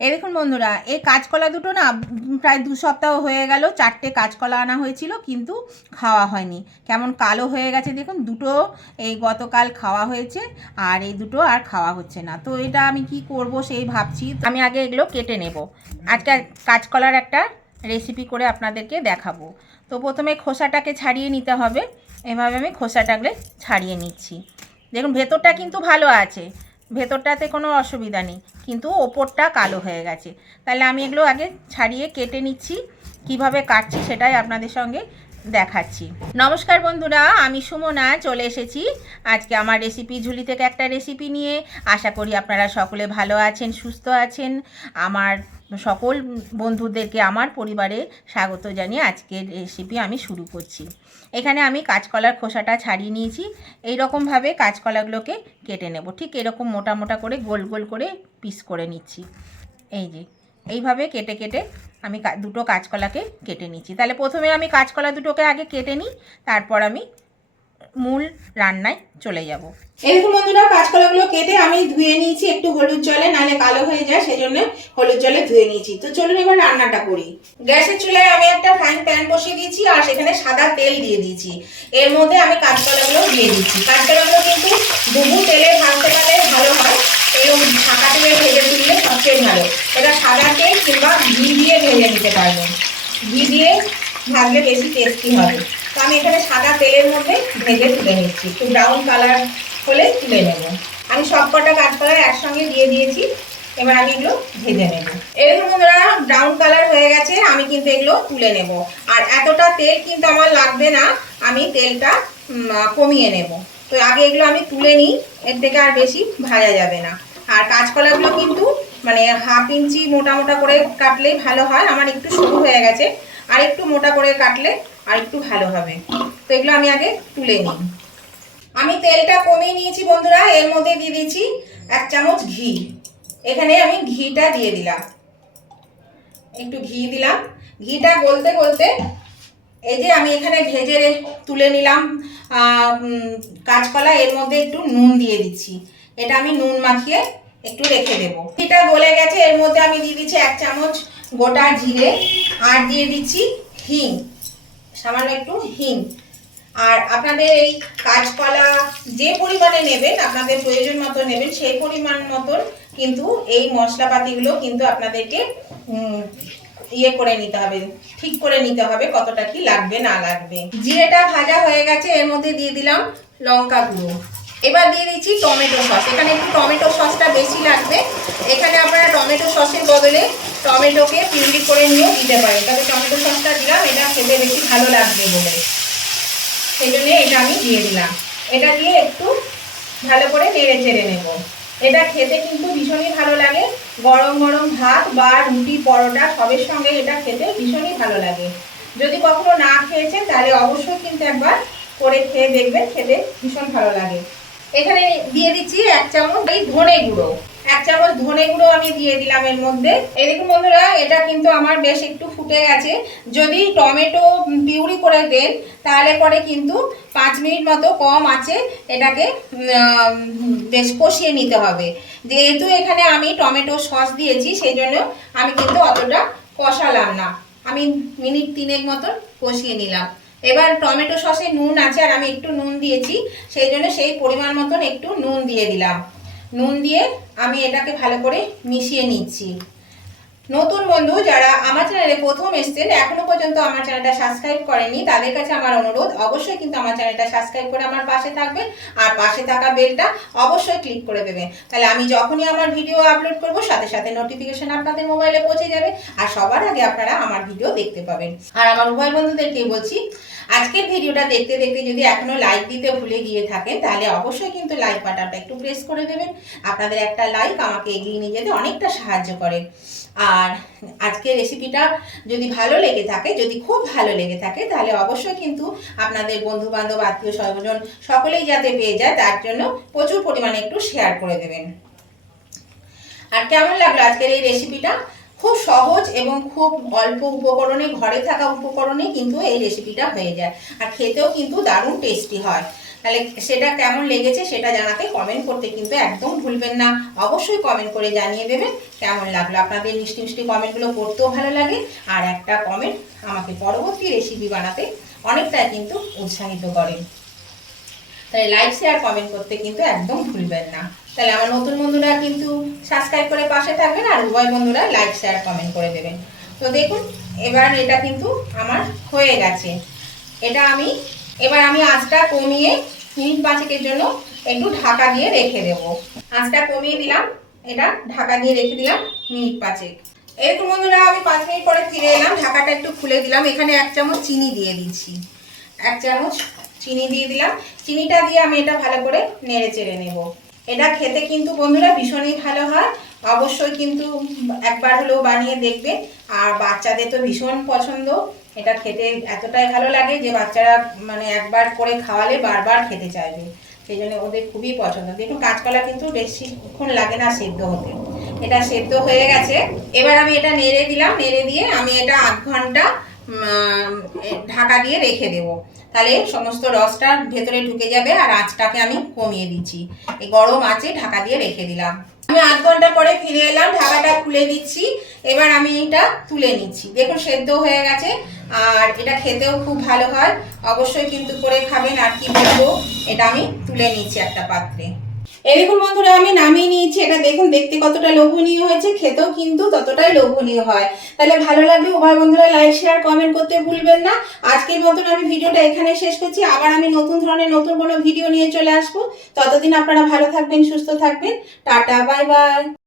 এই দেখুন বন্ধুরা, এই কাঁচকলা দুটো না প্রায় 2 সপ্তাহ হয়ে গেল। 4টে কাঁচকলা আনা হয়েছিল, কিন্তু খাওয়া হয়নি। কেমন কালো হয়ে গেছে দেখুন। দুটো এই গতকাল খাওয়া হয়েছে, আর এই দুটো আর খাওয়া হচ্ছে না। তো এটা আমি কি করব সেই ভাবছি। আমি আগে এগুলো কেটে নেব। আজকে কাঁচকলার একটা রেসিপি করে আপনাদেরকে দেখাবো। তো প্রথমে খোসাটাকে ছাড়িয়ে নিতে হবে। এভাবে আমি খোসাটাকে ছাড়িয়ে নিচ্ছি। দেখুন ভেতরটা কিন্তু ভালো আছে, ভেতরটাতে কোনো অসুবিধা নেই, কিন্তু ওপরটা কালো হয়ে গেছে। তাহলে আমি এগুলো আগে ছাড়িয়ে কেটে নিচ্ছি। কিভাবে কাটছি সেটাই আপনাদের সঙ্গে দেখাচ্ছি। নমস্কার বন্ধুরা, আমি সুমনা চলে এসেছি আজকে আমার রেসিপি ঝুলি থেকে একটা রেসিপি নিয়ে। আশা করি আপনারা সকলে ভালো আছেন, সুস্থ আছেন। আমার সকল বন্ধুদেরকে আমার পরিবারে স্বাগত জানিয়ে আজকের রেসিপি আমি শুরু করছি। এখানে আমি কাঁচকলার খোসাটা ছাড়িয়ে নিয়েছি। এই রকমভাবে কাঁচকলাগুলোকে কেটে নেব। ঠিক এরকম মোটা মোটা করে গোল গোল করে পিস করে নিচ্ছি। এই যে এইভাবে কেটে কেটে আমি দুটো কাঁচকলাকে কেটে নিচ্ছি। তাহলে প্রথমে আমি কাঁচকলা দুটোকে আগে কেটে নিই, তারপর আমি মূল রান্নায় চলে যাব। এরকম বন্ধুরা, কাঁচকলাগুলো কেটে আমি ধুয়ে নিয়েছি একটু হলুদ জলে, নাহলে কালো হয়ে যায়, সেজন্য হলুদ জলে ধুয়ে নিয়েছি। তো চলুন এবার রান্নাটা করি। গ্যাসের চুলায় আমি একটা ফ্রাইং প্যান বসিয়ে দিয়েছি, আর সেখানে সাদা তেল দিয়ে দিয়েছি। এর মধ্যে আমি কাঁচকলাগুলো দিয়ে দিচ্ছি। কাঁচকলাগুলো কিন্তু ডুবু তেলে ভাজতে পারলে ভালো হয়, এরকম ঢাকা তেলে ভেজে তুললে সবচেয়ে ভালো। এটা সাদা তেল কিংবা ঘি দিয়ে ভেজে নিতে পারবেন। ঘি দিয়ে ভাজলে বেশি টেস্টি হবে। তো আমি এখানে সাদা তেলের মধ্যে ভেজে তুলে নিচ্ছি। একটু ব্রাউন কালার হলে তুলে নেব। আমি সব কটা কাঁচকলা একসঙ্গে দিয়ে দিয়েছি। এবার আমি এগুলো ভেজে নেব। এরকম বন্ধুরা ব্রাউন কালার হয়ে গেছে, আমি কিন্তু এগুলো তুলে নেব। আর এতটা তেল কিন্তু আমার লাগবে না, আমি তেলটা কমিয়ে নেব। তো আগে এগুলো আমি তুলে নিই, এর থেকে আর বেশি ভাজা যাবে না। আর কাঁচকলাগুলো কিন্তু মানে 1/2 ইঞ্চি মোটা মোটা করে কাটলেই ভালো হয়। আমার একটু সরু হয়ে গেছে, আর একটু মোটা করে কাটলে আর একটু ভালো হবে। তো এগুলো আমি আগে তুলে নিই। আমি তেলটা কমিয়ে নিয়েছি বন্ধুরা। এর মধ্যে দিয়ে দিয়েছি 1 চামচ ঘি। এখানে আমি ঘিটা দিয়ে দিলাম, একটু ঘি দিলাম। ঘিটা গলতে গলতে এই যে আমি এখানে ভেজে তুলে নিলাম কাঁচকলা, এর মধ্যে একটু নুন দিয়ে দিচ্ছি। এটা আমি নুন মাখিয়ে একটু রেখে দেবো। ঘিটা গলে গেছে, এর মধ্যে আমি দিয়ে দিচ্ছি 1 চামচ গোটা জিরে, আর দিয়ে দিচ্ছি হিং, সামান্য একটু হিং। আর আপনাদের এই কাঁচকলা যে পরিমাণে নেবেন, আপনাদের প্রয়োজন মতো নেবেন, সেই পরিমাণ মতন কিন্তু এই মশলাপাতিগুলো কিন্তু আপনাদেরকে ইয়ে করে নিতে হবে, ঠিক করে নিতে হবে কতটা কি লাগবে না লাগবে। জিরেটা ভাজা হয়ে গেছে, এর মধ্যে দিয়ে দিলাম লঙ্কা গুঁড়ো। এবার দিয়ে দিচ্ছি টমেটো সস। এখানে একটু টমেটো সসটা বেশি লাগবে। এখানে আপনারা টমেটো সসের বদলে টমেটোকে পিউরি করে নিয়েও দিতে পারেন, তবে টমেটো সসটা দিলাম, এটা খেতে বেশি ভালো লাগবে বলে, সেই জন্য এটা আমি দিয়ে দিলাম। এটা দিয়ে একটু ভালো করে নেড়ে চেড়ে নেব। এটা খেতে কিন্তু ভীষণই ভালো লাগে, গরম গরম ভাত বা রুটি পরোটা সবের সঙ্গে এটা খেতে ভীষণই ভালো লাগে। যদি কখনো না খেয়েছেন তাহলে অবশ্যই কিন্তু একবার করে খেয়ে দেখবেন, খেতে ভীষণ ভালো লাগে। এখানে দিয়ে দিচ্ছি 1 চামচ ধনে গুঁড়ো। 1 চামচ ধনে গুঁড়ো আমি দিয়ে দিলাম এর মধ্যে। এই দেখুন বন্ধুরা, এটা কিন্তু আমার বেশ একটু ফুটে গেছে। যদি টমেটো পিউরি করে দেন তাহলে পরে কিন্তু 5 মিনিট মতো কম আছে এটাকে বেশ কষিয়ে নিতে হবে। যেহেতু এখানে আমি টমেটো সস দিয়েছি, সেই জন্য আমি কিন্তু অতটা কষালাম না, আমি মিনিট 3 মতন কষিয়ে নিলাম। এবার টমেটো সসে নুন আছে, আর আমি একটু নুন দিয়েছি, সেই জন্য সেই পরিমাণ মতন একটু নুন দিয়ে দিলাম। নুন দিয়ে আমি এটাকে ভালো করে মিশিয়ে নিচ্ছি। নতুন বন্ধু যারা আমার চ্যানেলে প্রথম এসেছেন, এখনো পর্যন্ত আমার চ্যানেলটা সাবস্ক্রাইব করেনি, তাদের কাছে আমার অনুরোধ অবশ্যই কিন্তু আমার চ্যানেলটা সাবস্ক্রাইব করে আমার পাশে থাকবেন, আর পাশে থাকা বেলটা অবশ্যই ক্লিক করে দেবেন। তাহলে আমি যখনই আমার ভিডিও আপলোড করব সাথে সাথে নোটিফিকেশন আপনাদের মোবাইলে পৌঁছে যাবে, আর সবার আগে আপনারা আমার ভিডিও দেখতে পাবেন। আর আমার উভয় বন্ধুদেরকে বলছি, আজকের ভিডিওটা দেখতে দেখতে যদি এখনো লাইক দিতে ভুলে গিয়ে থাকেন, তাহলে অবশ্যই কিন্তু লাইক বাটনটা একটু প্রেস করে দেবেন। আপনাদের একটা লাইক আমাকে এগিয়ে নিয়ে যেতে অনেকটা সাহায্য করে। আর আজকের রেসিপিটা যদি ভালো লেগে থাকে, যদি খুব ভালো লেগে থাকে, তাহলে অবশ্যই কিন্তু আপনাদের বন্ধু বান্ধব আত্মীয় স্বজন সকলেই যাতে পেয়ে যায়, তার জন্য প্রচুর পরিমাণে একটু শেয়ার করে দেবেন। আর কেমন লাগলো আজকের এই রেসিপিটা? খুব সহজ এবং খুব অল্প উপকরণে, ঘরে থাকা উপকরণে কিন্তু এই রেসিপিটা হয়ে যায়, আর খেতেও কিন্তু দারুণ টেস্টি হয়। তাহলে সেটা কেমন লেগেছে সেটা জানাতে কমেন্ট করতে কিন্তু একদম ভুলবেন না। অবশ্যই কমেন্ট করে জানিয়ে দেবেন কেমন লাগলো। আপনাদের মিষ্টি মিষ্টি কমেন্টগুলো পড়তেও ভালো লাগে, আর একটা কমেন্ট আমাকে পরবর্তী রেসিপি বানাতে অনেকটাই কিন্তু উৎসাহিত করে। তাহলে লাইক শেয়ার কমেন্ট করতে কিন্তু একদম ভুলবেন না। তাহলে আমার নতুন বন্ধুরা কিন্তু সাবস্ক্রাইব করে পাশে থাকবেন, আর উভয় বন্ধুরা লাইক শেয়ার কমেন্ট করে দেবেন। তো দেখুন এবার এটা কিন্তু আমার হয়ে গেছে। এবার আমি আঁচটা কমিয়ে মিনিট 5 জন্য একটু ঢাকা দিয়ে রেখে দেব। আঁচটা কমিয়ে দিলাম, এটা ঢাকা দিয়ে রেখে দিলাম মিনিট 5। এরকম বন্ধুরা আমি 5 মিনিট পরে ফিরে এলাম, ঢাকাটা একটু খুলে দিলাম। এখানে 1 চামচ চিনি দিয়ে দিচ্ছি, 1 চামচ চিনি দিয়ে দিলাম। চিনিটা দিয়ে আমি এটা ভালো করে নেড়ে চেড়ে নেব। এটা খেতে কিন্তু বন্ধুরা ভীষণই ভালো হয়, অবশ্যই কিন্তু একবার হলেও বানিয়ে দেখবে। আর বাচ্চাদের তো ভীষণ পছন্দ, এটা খেতে এতটাই ভালো লাগে যে বাচ্চারা মানে একবার করে খাওয়ালে বারবার খেতে চাইবে, সেই জন্য ওদের খুবই পছন্দ। দেখুন কাঁচকলা কিন্তু বেশিক্ষণ লাগে না সেদ্ধ হতে, এটা সেদ্ধ হয়ে গেছে। এবার আমি এটা নেড়ে দিলাম, নেড়ে দিয়ে আমি এটা আধ ঘন্টা ঢাকা দিয়ে রেখে দেব। তাহলে সমস্ত রসটা ভেতরে ঢুকে যাবে। আর আঁচটাকে আমি কমিয়ে দিচ্ছি, এই গরম আঁচে ঢাকা দিয়ে রেখে দিলাম। আমি আধ ঘন্টা পরে ফিরে এলাম, ঢাকাটা খুলে দিচ্ছি। এবার আমি এটা তুলে নিচ্ছি। দেখুন সেদ্ধ হয়ে গেছে, আর এটা খেতেও খুব ভালো হয়। অবশ্যই কিন্তু করে খাবেন। আর কি বলবো, এটা আমি তুলে নিচ্ছি একটা পাত্রে। এই দেখুন বন্ধুরা আমি নামিয়ে নিয়েছি। এটা দেখুন দেখতে কতটা লোভনীয় হয়েছে, খেতেও কিন্তু ততটাই লোভনীয় হয়। তাহলে ভালো লাগলে উভয় বন্ধুরা লাইক শেয়ার কমেন্ট করতে ভুলবেন না। আজকের মতন আমি ভিডিওটা এখানে শেষ করছি। আবার আমি নতুন ধরনের নতুন কোনো ভিডিও নিয়ে চলে আসবো। ততদিন আপনারা ভালো থাকবেন, সুস্থ থাকবেন। Tata, bye bye.